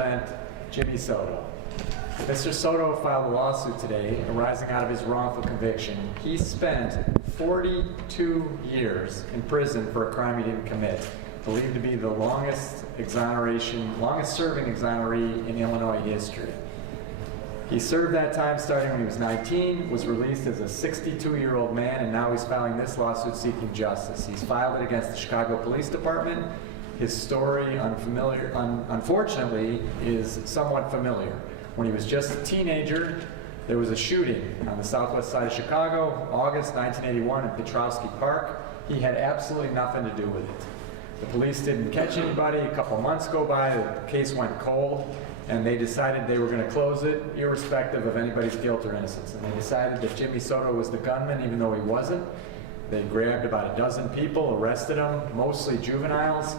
represent Jimmy Soto. Mr. Soto filed a lawsuit today arising out of his wrongful conviction. He spent 42 years in prison for a crime he didn't commit, believed to be the longest serving exoneree in Illinois history. He served that time starting when he was 19, was released as a 62-year-old man, and now he's filing this lawsuit seeking justice. He's filed it against the Chicago Police Department. His story, unfortunately, is somewhat familiar. When he was just a teenager, there was a shooting on the southwest side of Chicago, August 1981 in Petrowski Park. He had absolutely nothing to do with it. The police didn't catch anybody. A couple months go by, the case went cold, and they decided they were going to close it irrespective of anybody's guilt or innocence. And they decided that Jimmy Soto was the gunman, even though he wasn't. They grabbed about a dozen people, arrested them, mostly juveniles,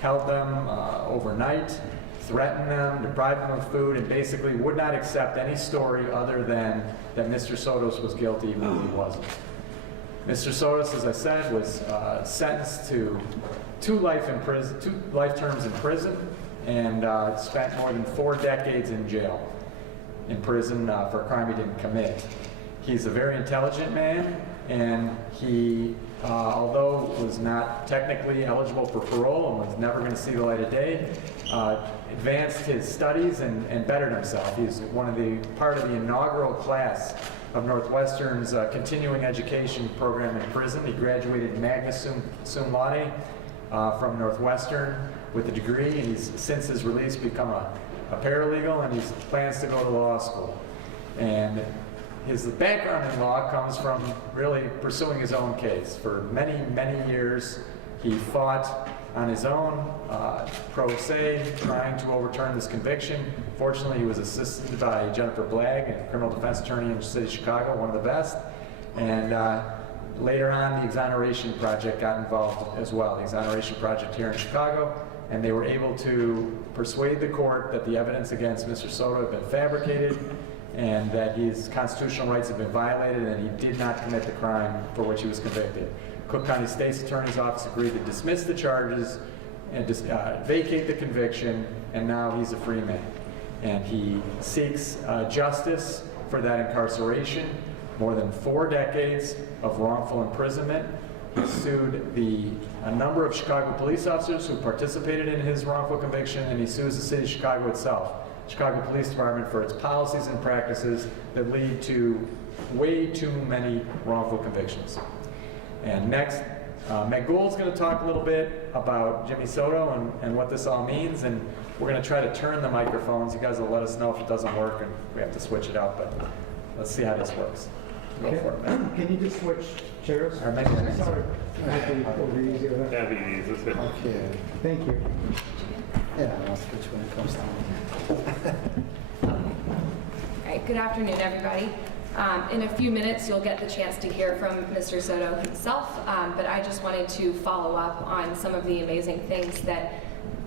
held them overnight, threatened them, deprived them of food, and basically would not accept any story other than that Mr. Sotos was guilty even though he wasn't. Mr. Sotos, as I said, was sentenced to two life terms in prison and spent more than 4 decades in jail, in prison for a crime he didn't commit. He's a very intelligent man, and he, although was not technically eligible for parole and was never going to see the light of day, advanced his studies and bettered himself. He's part of the inaugural class of Northwestern's continuing education program in prison. He graduated magna cum laude from Northwestern with a degree, and he's since his release become a paralegal, and he plans to go to law school. And his background in law comes from really pursuing his own case. For many, many years, he fought on his own, pro se, trying to overturn this conviction. Fortunately, he was assisted by Jennifer Blagg, a criminal defense attorney in the city of Chicago, one of the best. And later on, the Exoneration Project got involved as well, the Exoneration Project here in Chicago, and they were able to persuade the court that the evidence against Mr. Soto had been fabricated and that his constitutional rights had been violated and he did not commit the crime for which he was convicted. Cook County State's Attorney's Office agreed to dismiss the charges and vacate the conviction, and now he's a free man. And he seeks justice for that incarceration, more than 4 decades of wrongful imprisonment. He sued a number of Chicago police officers who participated in his wrongful conviction, and he sues the city of Chicago itself, Chicago Police Department, for its policies and practices that lead to way too many wrongful convictions. And next, Meg Gould's going to talk a little bit about Jimmy Soto and what this all means, and we're going to try to turn the microphones. You guys will let us know if it doesn't work and we have to switch it out, but let's see how this works. Go for it, man. Can you just switch chairs? Or maybe Sorry. That'd be easier. That'd be easy. Okay. Thank you. Yeah, I'll switch when it comes down. All right, good afternoon, everybody. In a few minutes, you'll get the chance to hear from Mr. Soto himself, but I just wanted to follow up on some of the amazing things that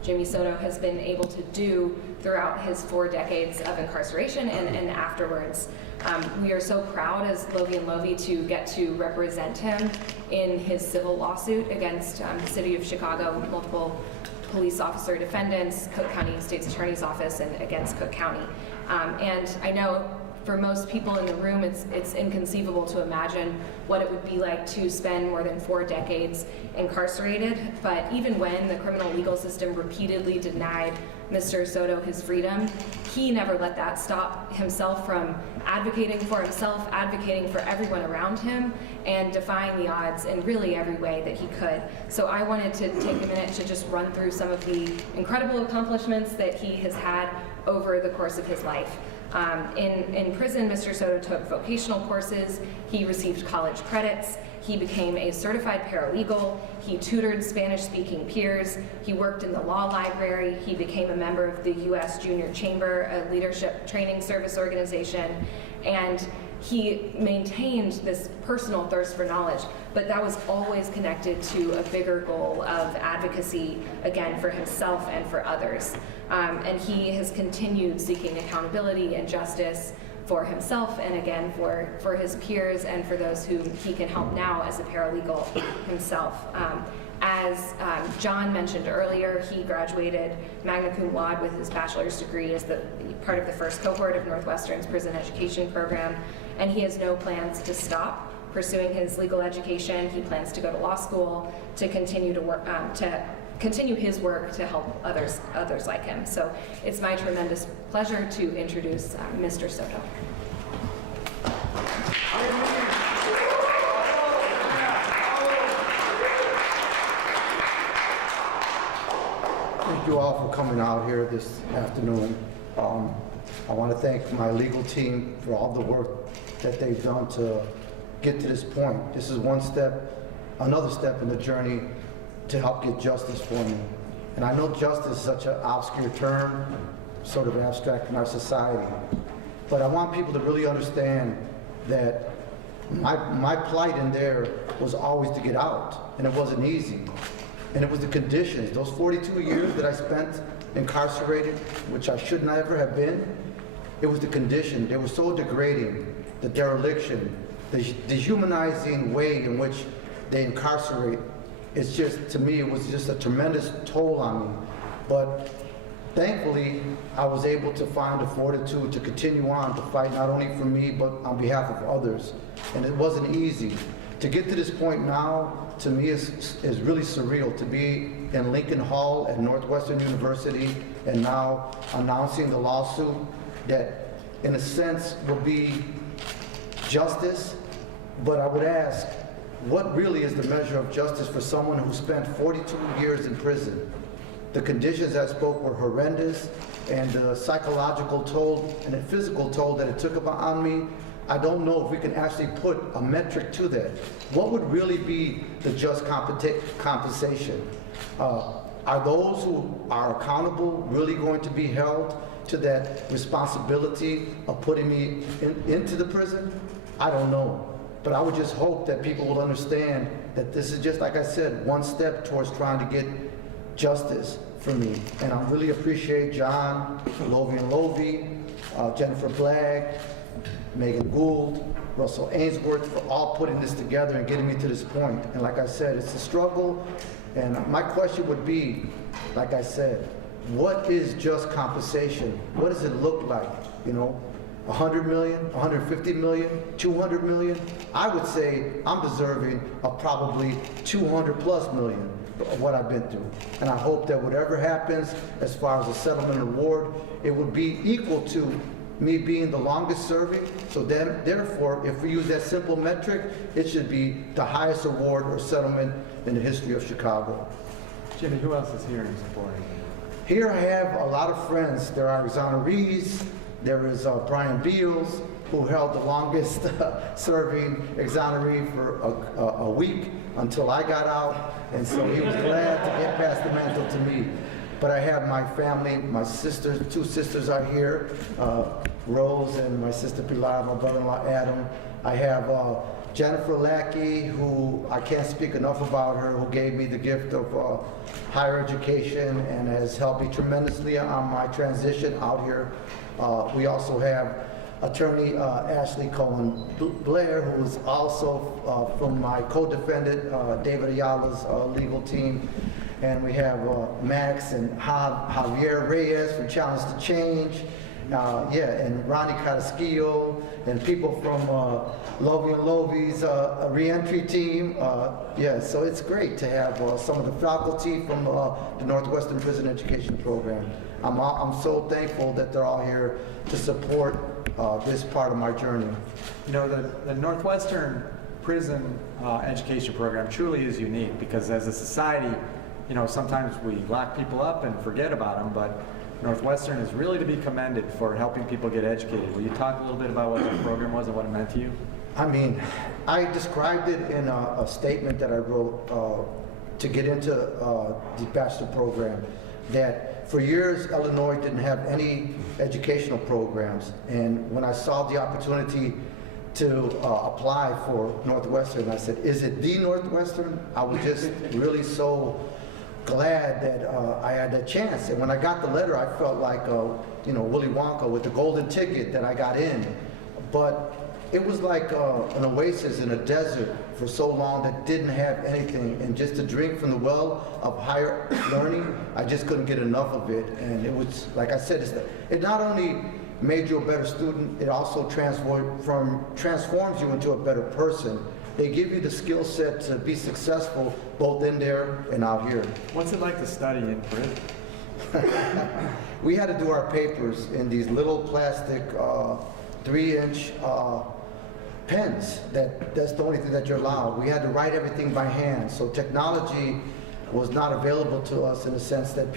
Jimmy Soto has been able to do throughout his 4 decades of incarceration and afterwards. We are so proud as Logan Lovey to get to represent him in his civil lawsuit against the City of Chicago, multiple police officer defendants, Cook County State's Attorney's Office, and against Cook County. And I know for most people in the room, it's inconceivable to imagine what it would be like to spend more than 4 decades incarcerated. But even when the criminal legal system repeatedly denied Mr. Soto his freedom, he never let that stop himself from advocating for himself, advocating for everyone around him, and defying the odds in really every way that he could. So I wanted to take a minute to just run through some of the incredible accomplishments that he has had over the course of his life. In prison, Mr. Soto took vocational courses, he received college credits, he became a certified paralegal, he tutored Spanish-speaking peers, he worked in the law library, he became a member of the U.S. Junior Chamber, a leadership training service organization, and he maintained this personal thirst for knowledge, but that was always connected to a bigger goal of advocacy, again, for himself and for others. And he has continued seeking accountability and justice for himself and again for his peers and for those whom he can help now as a paralegal himself. As John mentioned earlier, he graduated magna cum laude with his bachelor's degree as the part of the first cohort of Northwestern's prison education program, and he has no plans to stop pursuing his legal education. He plans to go to law school to continue to work, to continue his work to help others like him. So it's my tremendous pleasure to introduce Mr. Soto. Thank you all for coming out here this afternoon. I want to thank my legal team for all the work that they've done to get to this point. This is one step, another step in the journey to help get justice for me. And I know justice is such an obscure term, sort of abstract in our society. But I want people to really understand that my plight in there was always to get out, and it wasn't easy. And it was the conditions. Those 42 years that I spent incarcerated, which I should never have been, it was the condition. They were so degrading, the dereliction, the dehumanizing way in which they incarcerate. It's just, to me, it was just a tremendous toll on me. But thankfully, I was able to find the fortitude to continue on, to fight not only for me, but on behalf of others. And it wasn't easy. To get to this point now, to me, is really surreal. To be in Lincoln Hall at Northwestern University and now announcing the lawsuit that, in a sense, will be justice. But I would ask, what really is the measure of justice for someone who spent 42 years in prison? The conditions I spoke were horrendous, and the psychological toll and the physical toll that it took on me, I don't know if we can actually put a metric to that. What would really be the just compensation? Are those who are accountable really going to be held to that responsibility of putting me into the prison? I don't know. But I would just hope that people will understand that this is just, like I said, one step towards trying to get justice for me. And I really appreciate John, Lovie and Lovie, Jennifer Blagg, Megan Gould, Russell Ainsworth for all putting this together and getting me to this point. And like I said, it's a struggle. And my question would be, like I said, what is just compensation? What does it look like? You know, 100 million, 150 million, 200 million? I would say I'm deserving of probably 200 plus million of what I've been through. And I hope that whatever happens as far as a settlement award, it would be equal to me being the longest serving. So then, therefore, if we use that simple metric, it should be the highest award or settlement in the history of Chicago. Jimmy, who else is here in support? Here I have a lot of friends. There are exonerees. There is Brian Beals, who held the longest serving exoneree for a week until I got out. And so he was glad to get past the mantle to me. But I have my family, my sisters, two sisters are here, Rose and my sister Pilar, my brother-in-law Adam. I have Jennifer Lackey, who I can't speak enough about her, who gave me the gift of higher education and has helped me tremendously on my transition out here. We also have attorney Ashley Cohen Blair, who is also from my co-defendant David Ayala's legal team. And we have Max and Javier Reyes from Challenge to Change. And Ronnie Carrasquillo, and people from Lovie and Lovie's reentry team. So it's great to have some of the faculty from the Northwestern Prison Education Program. I'm so thankful that they're all here to support this part of my journey. You know, the Northwestern Prison Education Program truly is unique because as a society, you know, sometimes we lock people up and forget about them, but Northwestern is really to be commended for helping people get educated. Will you talk a little bit about what that program was and what it meant to you? I mean, I described it in a statement that I wrote to get into the bachelor program, that for years Illinois didn't have any educational programs, and when I saw the opportunity to apply for Northwestern, I said, is it the Northwestern? I was just really so glad that I had that chance. And when I got the letter, I felt like, Willy Wonka with the golden ticket that I got in. But it was like an oasis in a desert for so long that didn't have anything. And just to drink from the well of higher learning, I just couldn't get enough of it. And it was, like I said, it not only made you a better student, it also transforms you into a better person. They give you the skill set to be successful both in there and out here. What's it like to study in prison? We had to do our papers in these little plastic 3-inch pens. That's the only thing that you're allowed. We had to write everything by hand. So technology was not available to us in the sense that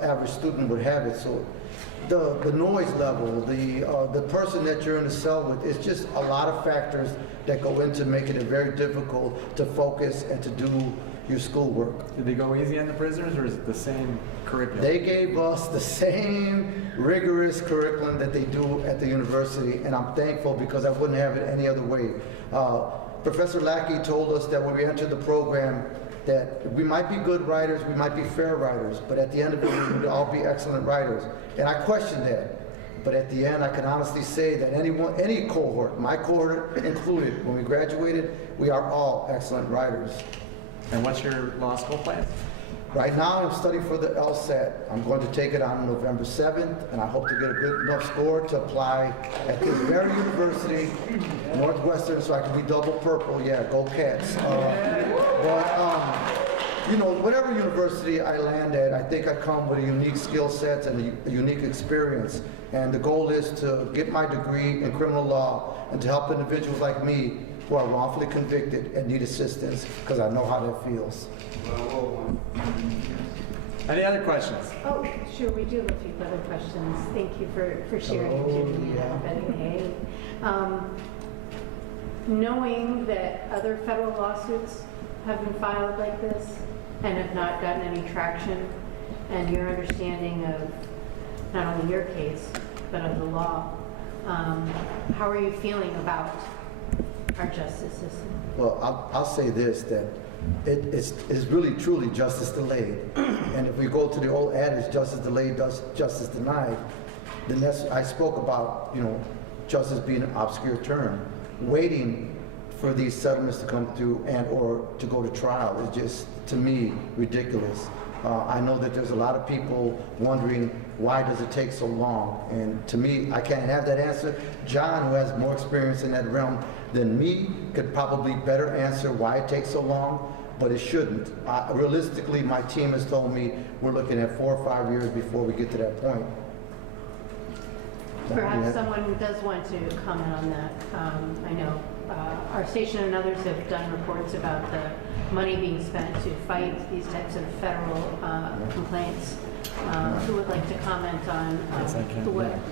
average student would have it. So the noise level, the person that you're in the cell with, it's just a lot of factors that go into making it very difficult to focus and to do your schoolwork. Did they go easy on the prisoners, or is it the same curriculum? They gave us the same rigorous curriculum that they do at the university, and I'm thankful because I wouldn't have it any other way. Professor Lackey told us that when we entered the program that we might be good writers, we might be fair writers, but at the end of it, we would all be excellent writers. And I questioned that. But at the end, I can honestly say that any cohort, my cohort included, when we graduated, we are all excellent writers. And what's your law school plan? Right now, I'm studying for the LSAT. I'm going to take it on November 7th, and I hope to get a good enough score to apply at this very university, Northwestern, so I can be double purple. Yeah, go Cats. You know, whatever university I land at, I think I come with a unique skill set and a unique experience. And the goal is to get my degree in criminal law and to help individuals like me who are wrongfully convicted and need assistance, because I know how that feels. Any other questions? Oh, sure, we do have a few other questions. Thank you for sharing, Jimmy and Betty. Knowing that other federal lawsuits have been filed like this and have not gotten any traction, and your understanding of not only your case, but of the law, how are you feeling about our justice system? Well, I'll say this, that it is really truly justice delayed. And if we go to the old adage, justice delayed, justice denied, then I spoke about, you know, justice being an obscure term. Waiting for these settlements to come through and or to go to trial is just, to me, ridiculous. I know that there's a lot of people wondering, why does it take so long? And to me, I can't have that answer. John, who has more experience in that realm than me, could probably better answer why it takes so long, but it shouldn't. Realistically, my team has told me we're looking at 4 or 5 years before we get to that point. Perhaps someone does want to comment on that. I know our station and others have done reports about the money being spent to fight these types of federal complaints. Who would like to comment on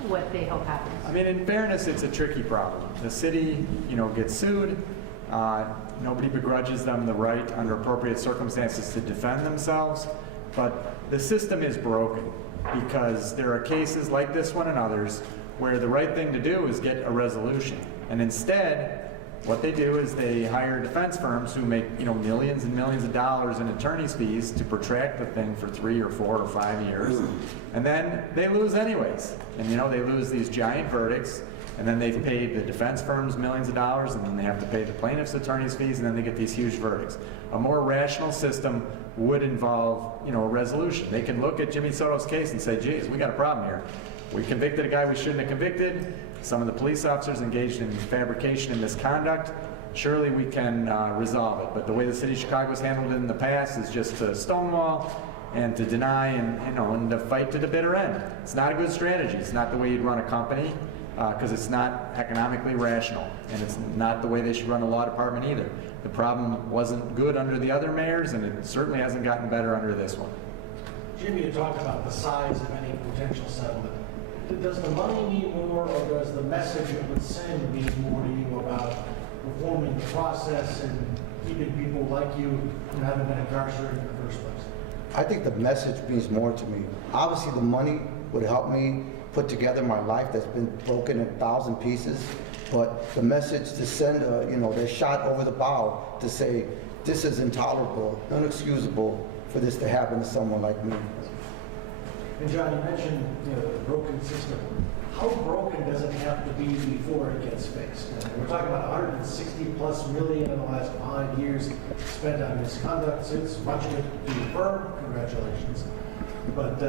what they hope happens? I mean, in fairness, it's a tricky problem. The city, you know, gets sued. Nobody begrudges them the right under appropriate circumstances to defend themselves. But the system is broken because there are cases like this one and others where the right thing to do is get a resolution. And instead, what they do is they hire defense firms who make, you know, millions and millions of dollars in attorney's fees to protract the thing for 3 or 4 or 5 years. And then they lose anyways. And, you know, they lose these giant verdicts, and then they've paid the defense firms millions of dollars, and then they have to pay the plaintiff's attorney's fees, and then they get these huge verdicts. A more rational system would involve, you know, a resolution. They can look at Jimmy Soto's case and say, geez, we got a problem here. We convicted a guy we shouldn't have convicted. Some of the police officers engaged in fabrication and misconduct. Surely we can resolve it. But the way the city of Chicago has handled it in the past is just to stonewall and to deny and, you know, and to fight to the bitter end. It's not a good strategy. It's not the way you'd run a company because it's not economically rational, and it's not the way they should run a law department either. The problem wasn't good under the other mayors, and it certainly hasn't gotten better under this one. Jimmy, you talked about the size of any potential settlement. Does the money mean more, or does the message it would send mean more to you about reforming the process and keeping people like you from having been incarcerated in the first place? I think the message means more to me. Obviously, the money would help me put together my life that's been broken in 1,000 pieces, but the message to send, you know, that shot over the bow to say, this is intolerable, inexcusable for this to happen to someone like me. And John, you mentioned the broken system. how broken does it have to be before it gets fixed? And we're talking about 160+ million in the last 5 years spent on misconduct suits, much of it to the firm, congratulations. But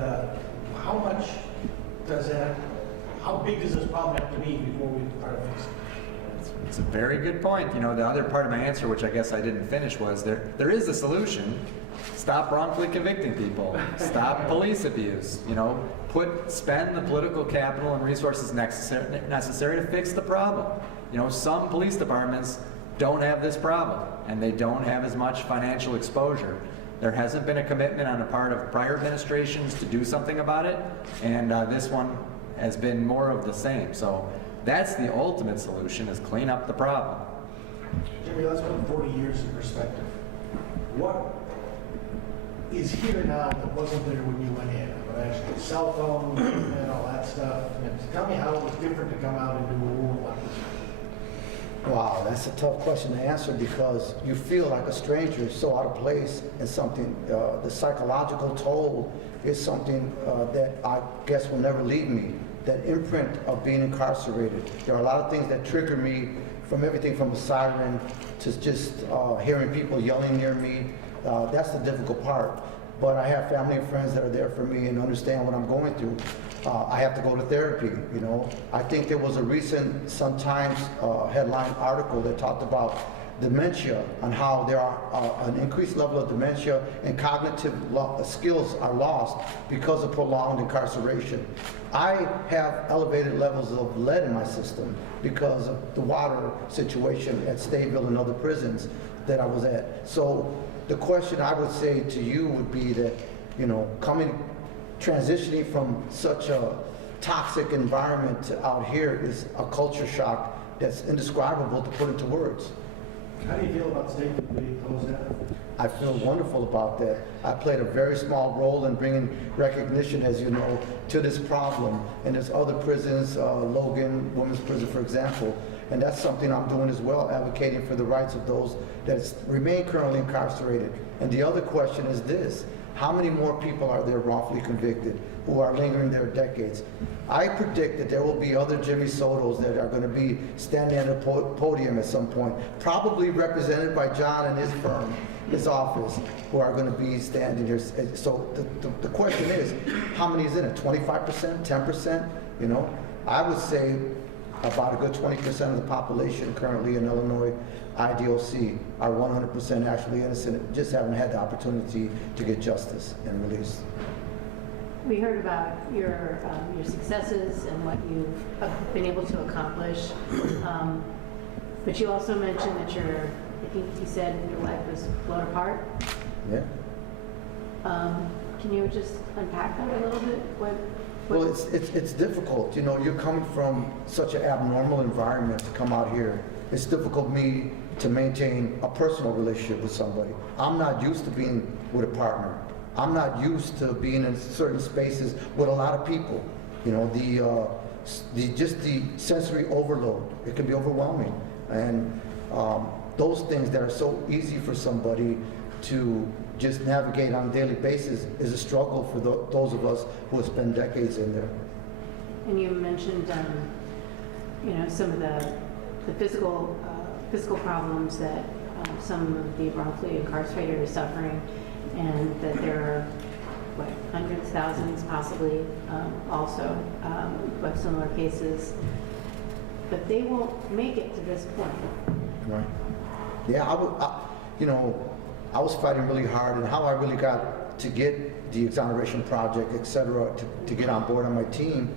how much does that, how big does this problem have to be before we try to fix it? It's a very good point. You know, the other part of my answer, which I guess I didn't finish, was there is a solution. Stop wrongfully convicting people. Stop police abuse. You know, spend the political capital and resources necessary to fix the problem. You know, some police departments don't have this problem, and they don't have as much financial exposure. There hasn't been a commitment on the part of prior administrations to do something about it, and this one has been more of the same. So that's the ultimate solution, is clean up the problem. Jimmy, let's put 40 years in perspective. What is here now that wasn't there when you went in? But actually, cell phones and all that stuff. And tell me how it was different to come out into a world like this. Wow, that's a tough question to answer because you feel like a stranger, so out of place, and something, the psychological toll is something that I guess will never leave me. That imprint of being incarcerated. There are a lot of things that trigger me, from everything from a siren to just hearing people yelling near me. That's the difficult part. But I have family and friends that are there for me and understand what I'm going through. I have to go to therapy, you know. I think there was a recent Sun-Times headline article that talked about dementia and how there are an increased level of dementia and cognitive skills are lost because of prolonged incarceration. I have elevated levels of lead in my system because of the water situation at Stateville and other prisons that I was at. So the question I would say to you would be that, you know, transitioning from such a toxic environment to out here is a culture shock that's indescribable to put into words. How do you feel about Stateville being closed down? I feel wonderful about that. I played a very small role in bringing recognition, as you know, to this problem. And there's other prisons, Logan Women's Prison, for example, and that's something I'm doing as well, advocating for the rights of those that remain currently incarcerated. And the other question is this: how many more people are there wrongfully convicted who are lingering there decades? I predict that there will be other Jimmy Sotos that are going to be standing at a podium at some point, probably represented by John and his firm, his office, who are going to be standing here. So the question is, how many is in it? 25%, 10%? You know, I would say about a good 20% of the population currently in Illinois IDOC are 100% actually innocent, just haven't had the opportunity to get justice and release. We heard about your successes and what you've been able to accomplish, but you also mentioned that I think you said your life was blown apart. Yeah. Can you just unpack that a little bit? Well, it's difficult. You know, you're coming from such an abnormal environment to come out here. It's difficult for me to maintain a personal relationship with somebody. I'm not used to being with a partner. I'm not used to being in certain spaces with a lot of people. You know, just the sensory overload, it can be overwhelming. And those things that are so easy for somebody to just navigate on a daily basis is a struggle for those of us who have spent decades in there. And you mentioned, you know, some of the physical problems that some of the wrongfully incarcerated are suffering, and that there are, hundreds, thousands possibly also with similar cases, but they won't make it to this point. Right. Yeah, I was fighting really hard, and how I really got to get the Exoneration Project, et cetera, to get on board on my team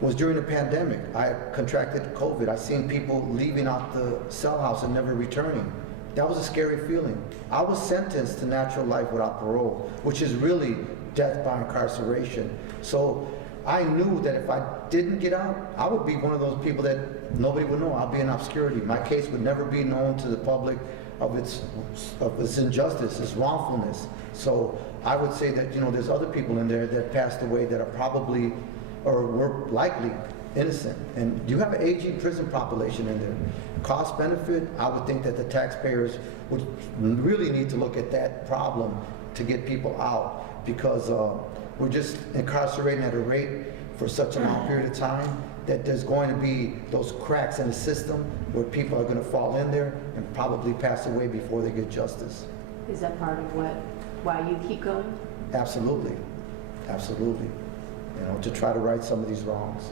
was during the pandemic. I contracted COVID. I seen people leaving out the cell house and never returning. That was a scary feeling. I was sentenced to natural life without parole, which is really death by incarceration. So I knew that if I didn't get out, I would be one of those people that nobody would know. I'd be in obscurity. My case would never be known to the public of its injustice, its wrongfulness. So I would say that, you know, there's other people in there that passed away that are probably, or were likely, innocent. And you have an aging prison population in there. Cost benefit, I would think that the taxpayers would really need to look at that problem to get people out, because we're just incarcerating at a rate for such a long period of time that there's going to be those cracks in the system where people are going to fall in there and probably pass away before they get justice. Is that part of why you keep going? Absolutely, absolutely. You know, to try to right some of these wrongs.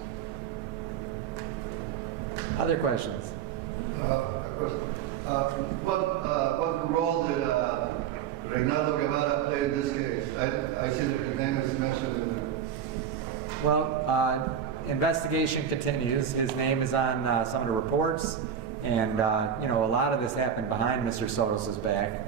Other questions? What role did Reynaldo Guevara play in this case? I see that his name is mentioned in there. Well, investigation continues. His name is on some of the reports, and you know, a lot of this happened behind Mr. Sotos's back.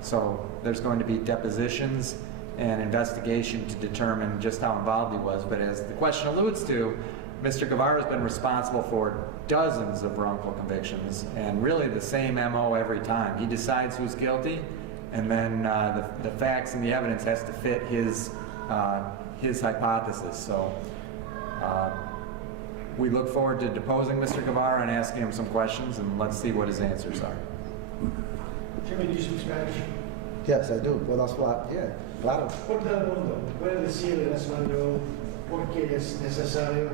So there's going to be depositions and investigation to determine just how involved he was. But as the question alludes to, Mr. Guevara has been responsible for dozens of wrongful convictions, and really the same MO every time. He decides who's guilty, and then the facts and the evidence has to fit his hypothesis. So we look forward to deposing Mr. Guevara and asking him some questions, and let's see what his answers are. Jimmy, do you speak Spanish? Yes, I do. Puedo hablar. Yeah, claro. Por todo el mundo, puede decir en español por qué es necesario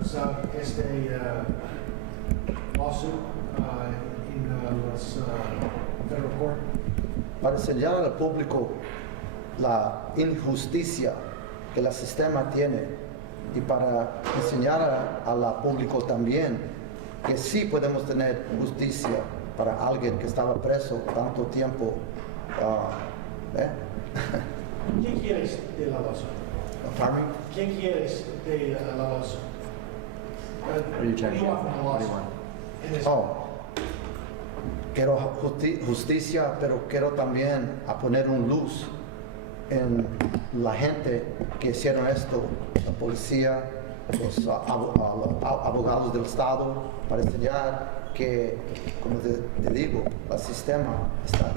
usar este lawsuit in what's federal court? Para enseñar al público la injusticia que el sistema tiene y para enseñar al público también que sí podemos tener justicia para alguien que estaba preso tanto tiempo. ¿Qué quieres de la lawsuit? Pardon me? ¿Qué quieres de la lawsuit? What are you checking? What do you want from the What do you lawsuit? want? En es- Oh, quiero justicia, pero quiero también a poner un luz en la gente que hicieron esto, la policía, los abogados del Estado, para enseñar que, como te digo, el sistema está